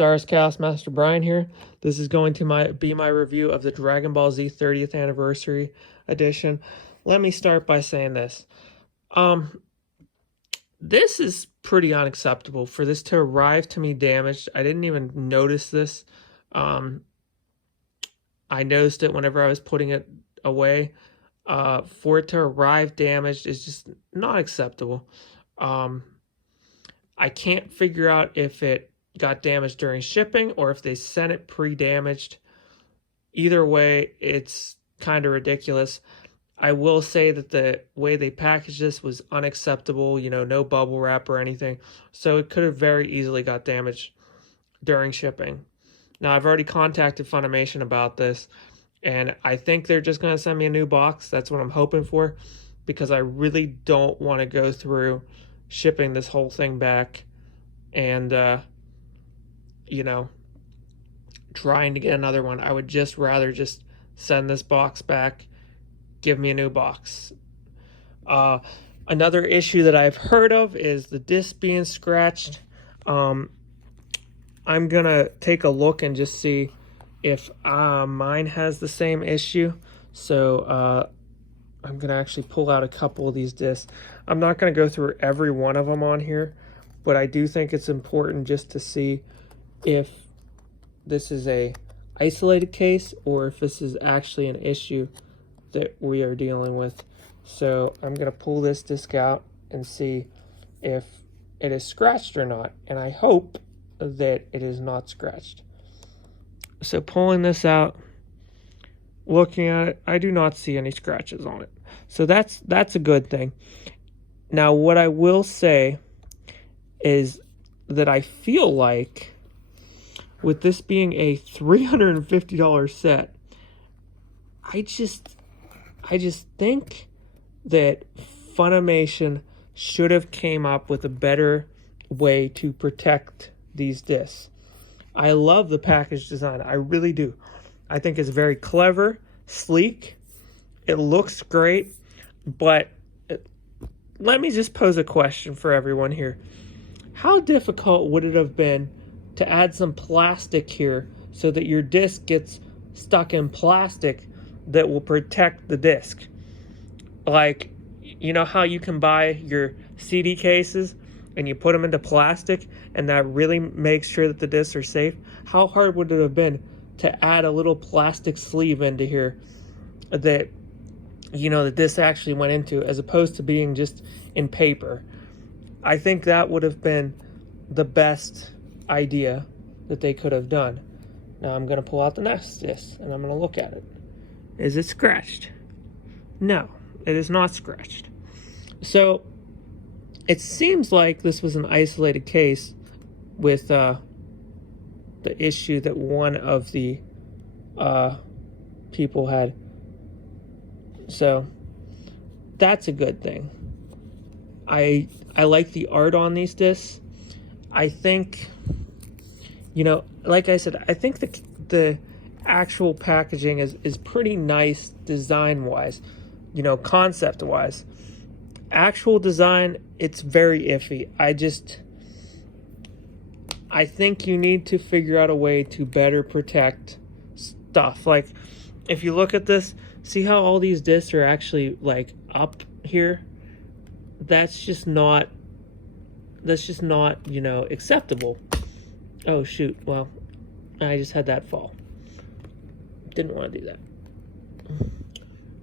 RS Chaos Master Brian here. This is going to be my review of the Dragon Ball Z 30th Anniversary Edition. Let me start by saying this. This is pretty unacceptable for this to arrive to me damaged. I didn't even notice this. I noticed it whenever I was putting it away. For it to arrive damaged is just not acceptable. I can't figure out if it got damaged during shipping or if they sent it pre-damaged. Either way, it's kind of ridiculous. I will say that the way they packaged this was unacceptable, no bubble wrap or anything. So it could have very easily got damaged during shipping. Now, I've already contacted Funimation about this, and I think they're just going to send me a new box. That's what I'm hoping for, because I really don't want to go through shipping this whole thing back and, trying to get another one. I would just rather just send this box back, give me a new box. Another issue that I've heard of is the disc being scratched. I'm gonna take a look and just see if mine has the same issue. So I'm gonna actually pull out a couple of these discs. I'm not gonna go through every one of them on here, but I do think it's important just to see if this is a isolated case or if this is actually an issue that we are dealing with. So I'm going to pull this disc out and see if it is scratched or not, and I hope that it is not scratched. So pulling this out, looking at it, I do not see any scratches on it, so that's a good thing. Now, what I will say is that I feel like, with this being a $350 set, I just think that Funimation should have came up with a better way to protect these discs. I love the package design. I really do. I think it's very clever, sleek. It looks great, but let me just pose a question for everyone here. How difficult would it have been to add some plastic here so that your disc gets stuck in plastic that will protect the disc? Like, you know how you can buy your CD cases and you put them into plastic and that really makes sure that the discs are safe? How hard would it have been to add a little plastic sleeve into here that, the disc actually went into, as opposed to being just in paper? I think that would have been the best idea that they could have done. Now I'm going to pull out the next disc and I'm going to look at it. Is it scratched? No, it is not scratched. So it seems like this was an isolated case with the issue that one of the people had. So that's a good thing. I like the art on these discs. I think, like I said, I think the actual packaging is pretty nice design-wise, concept-wise. Actual design, it's very iffy. I think you need to figure out a way to better protect stuff. Like, if you look at this, see how all these discs are actually, up here? That's just not, acceptable. Oh, shoot. Well, I just had that fall. Didn't want to do that.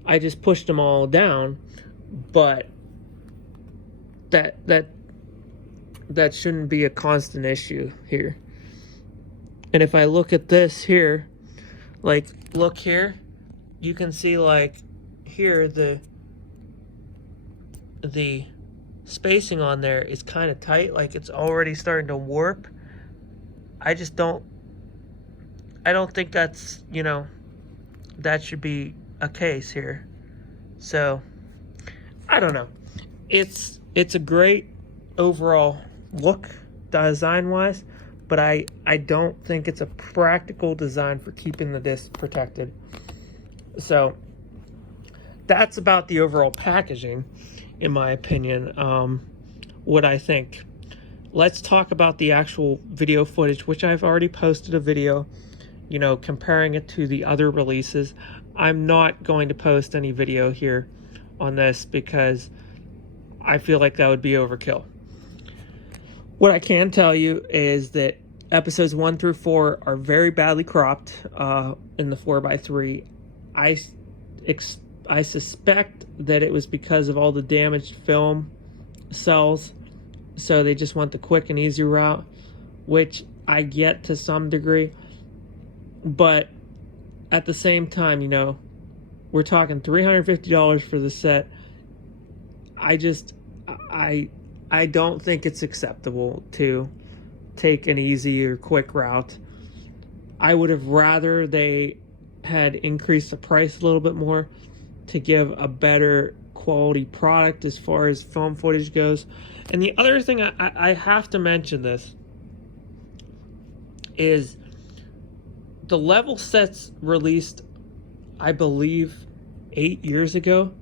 I just pushed them all down, but that shouldn't be a constant issue here. And if I look at this here, look here, you can see, here, the spacing on there is kind of tight, it's already starting to warp. I don't think that's, that should be a case here. So I don't know. It's a great overall look design wise, but I don't think it's a practical design for keeping the disc protected. So that's about the overall packaging, in my opinion. What I think. let's talk about the actual video footage, which I've already posted a video, you know, comparing it to the other releases. I'm not going to post any video here on this because I feel like that would be overkill. What I can tell you is that episodes 1 through 4 are very badly cropped in the 4x3. I suspect that it was because of all the damaged film cells, so they just want the quick and easy route, which I get to some degree. But at the same time, you know, we're talking $350 for the set. I don't think it's acceptable to take an easy or quick route. I would have rather they had increased the price a little bit more to give a better quality product as far as film footage goes. And the other thing I have to mention this is the level sets released, I believe, 8 years ago.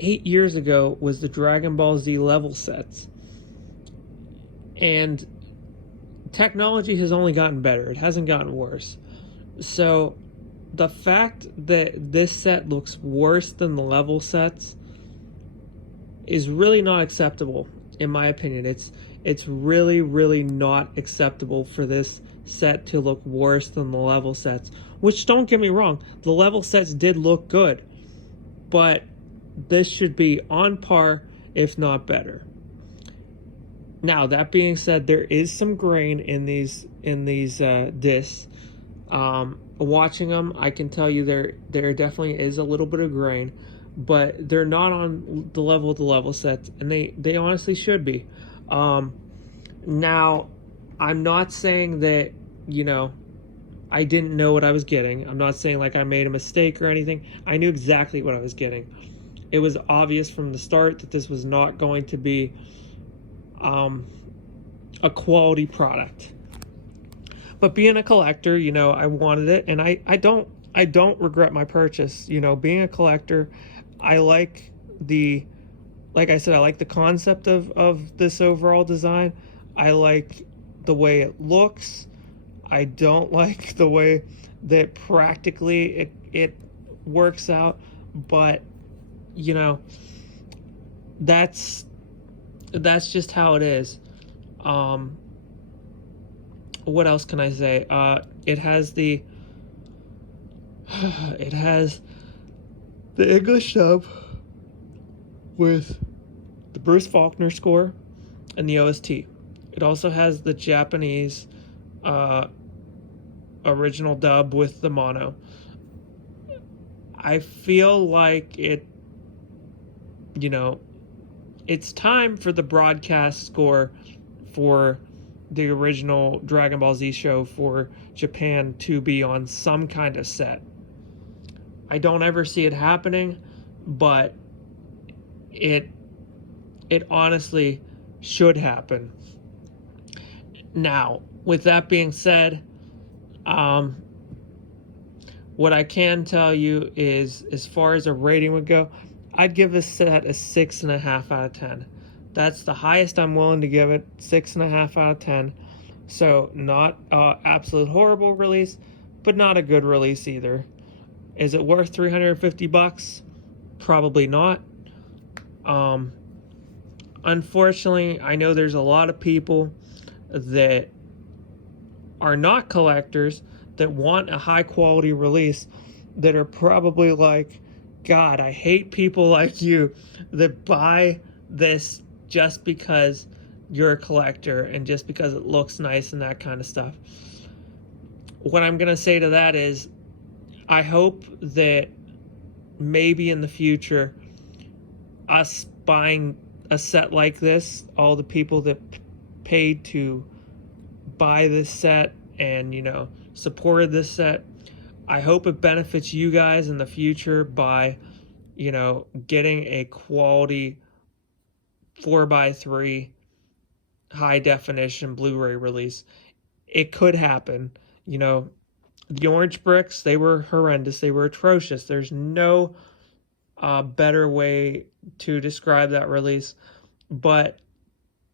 8 years ago was the Dragon Ball Z level sets. And technology has only gotten better. It hasn't gotten worse. So the fact that this set looks worse than the level sets is really not acceptable, in my opinion. It's really, really not acceptable for this set to look worse than the level sets. Which, don't get me wrong, the level sets did look good, but this should be on par, if not better. Now, that being said, there is some grain in these discs. Watching them, I can tell you there definitely is a little bit of grain, but they're not on the level of the level sets, and they honestly should be. Now, I'm not saying that, you know, I didn't know what I was getting. I'm not saying like I made a mistake or anything. I knew exactly what I was getting. It was obvious from the start that this was not going to be a quality product. But being a collector, you know, I wanted it, and I don't regret my purchase. You know, being a collector, I like like I said, I like the concept of this overall design. I like the way it looks. I don't like the way that practically it works out, but you know, that's just how it is. What else can I say? It has the English dub with the Bruce Faulkner score and the OST. It also has the Japanese original dub with the mono. I feel like it, you know, it's time for the broadcast score for the original Dragon Ball Z show for Japan to be on some kind of set. I don't ever see it happening, but it honestly should happen. Now, with that being said, what I can tell you is, as far as a rating would go, I'd give this set a 6.5 out of 10. That's the highest I'm willing to give it, 6.5 out of 10. So not absolute horrible release, but not a good release either. Is it worth $350? Probably not. Unfortunately, I know there's a lot of people that are not collectors that want a high quality release that are probably like, God, I hate people like you that buy this just because you're a collector and just because it looks nice and that kind of stuff. What I'm going to say to that is, I hope that maybe in the future, us buying a set like this, all the people that paid to buy this set and, you know, supported this set, I hope it benefits you guys in the future by, you know, getting a quality 4x3 high definition Blu-ray release. It could happen. You know, the orange bricks, they were horrendous. They were atrocious. There's no better way to describe that release. But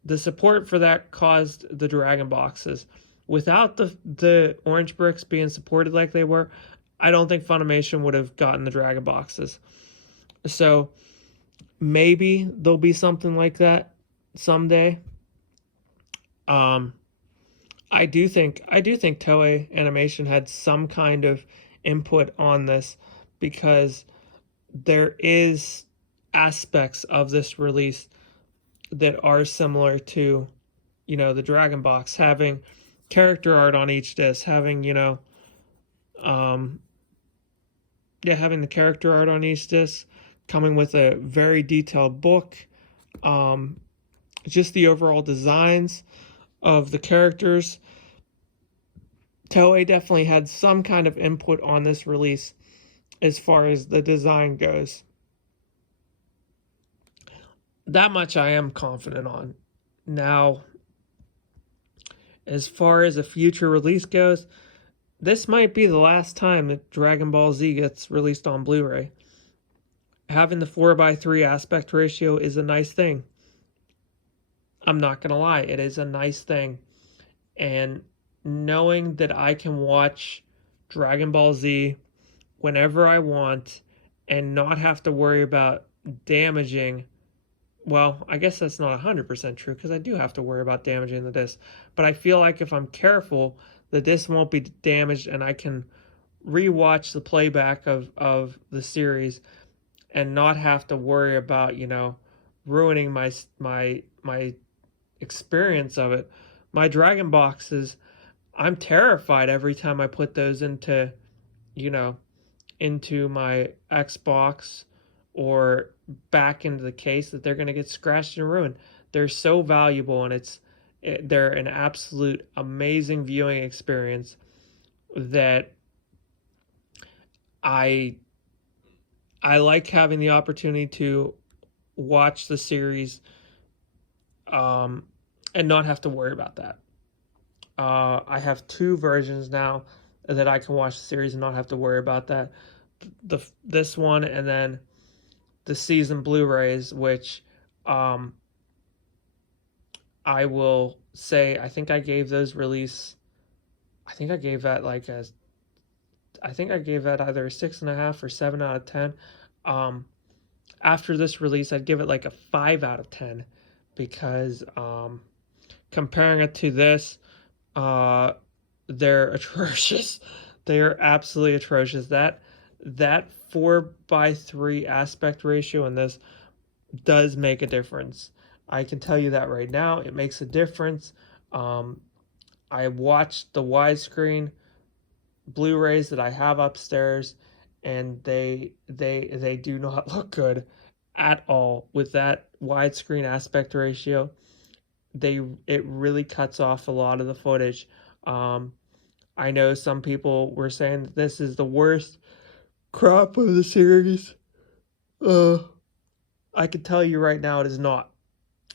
the support for that caused the Dragon boxes. Without the orange bricks being supported like they were, I don't think Funimation would have gotten the Dragon boxes. So maybe there'll be something like that someday. I do think Toei Animation had some kind of input on this, because there is aspects of this release that are similar to, the Dragon box, having character art on each disc, having, having the character art on each disc, coming with a very detailed book, just the overall designs of the characters. Toei definitely had some kind of input on this release as far as the design goes. That much I am confident on. Now, as far as a future release goes, this might be the last time that Dragon Ball Z gets released on Blu-ray. Having the 4:3 aspect ratio is a nice thing. I'm not going to lie, it is a nice thing. And knowing that I can watch Dragon Ball Z whenever I want and not have to worry about damaging, well, I guess that's not 100% true, because I do have to worry about damaging the disc. But I feel like if I'm careful, the disc won't be damaged, and I can rewatch the playback of the series and not have to worry about, ruining my experience of it. My Dragon boxes, I'm terrified every time I put those into my Xbox or back into the case, that they're going to get scratched and ruined. They're so valuable, and they're an absolute amazing viewing experience that I like having the opportunity to watch the series and not have to worry about that. I have 2 versions now that I can watch the series and not have to worry about that. This one, and then the season Blu-rays, which I will say, I think I gave those release, I think I gave that either a 6.5 or 7 out of 10. After this release, I'd give it like a 5 out of 10, because comparing it to this, they're atrocious. They are absolutely atrocious. That 4:3 aspect ratio in this does make a difference. I can tell you that right now. It makes a difference. I watched the widescreen Blu-rays that I have upstairs, and they do not look good at all with that widescreen aspect ratio. It really cuts off a lot of the footage. I know some people were saying that this is the worst crop of the series. I can tell you right now, it is not.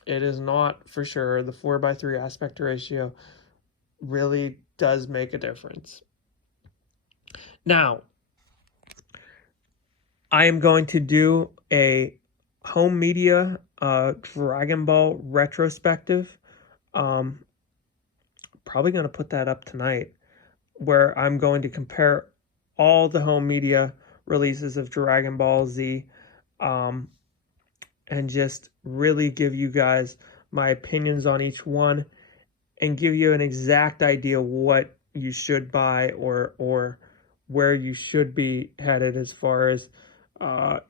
It is not, for sure. The 4:3 aspect ratio really does make a difference. Now, I am going to do a home media Dragon Ball retrospective. Probably going to put that up tonight, where I'm going to compare all the home media releases of Dragon Ball Z, and just really give you guys my opinions on each one, and give you an exact idea what you should buy, or where you should be headed as far as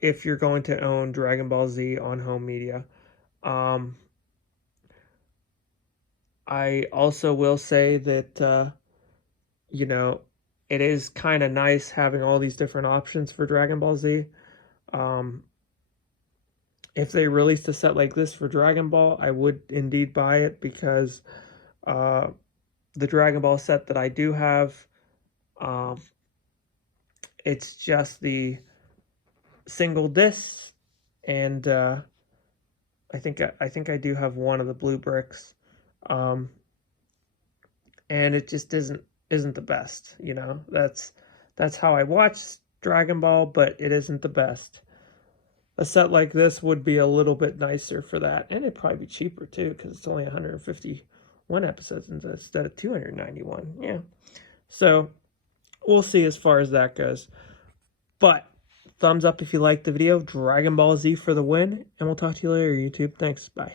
if you're going to own Dragon Ball Z on home media. I also will say that it is kind of nice having all these different options for Dragon Ball Z. If they released a set like this for Dragon Ball, I would indeed buy it, because the Dragon Ball set that I do have, it's just the single disc, and I think I do have one of the blue bricks, and it just isn't the best. That's how I watch Dragon Ball, but it isn't the best. a set like this would be a little bit nicer for that. And it'd probably be cheaper too, because it's only 151 episodes instead of 291. Yeah. So we'll see as far as that goes. But thumbs up if you liked the video. Dragon Ball Z for the win. And we'll talk to you later, YouTube. Thanks. Bye.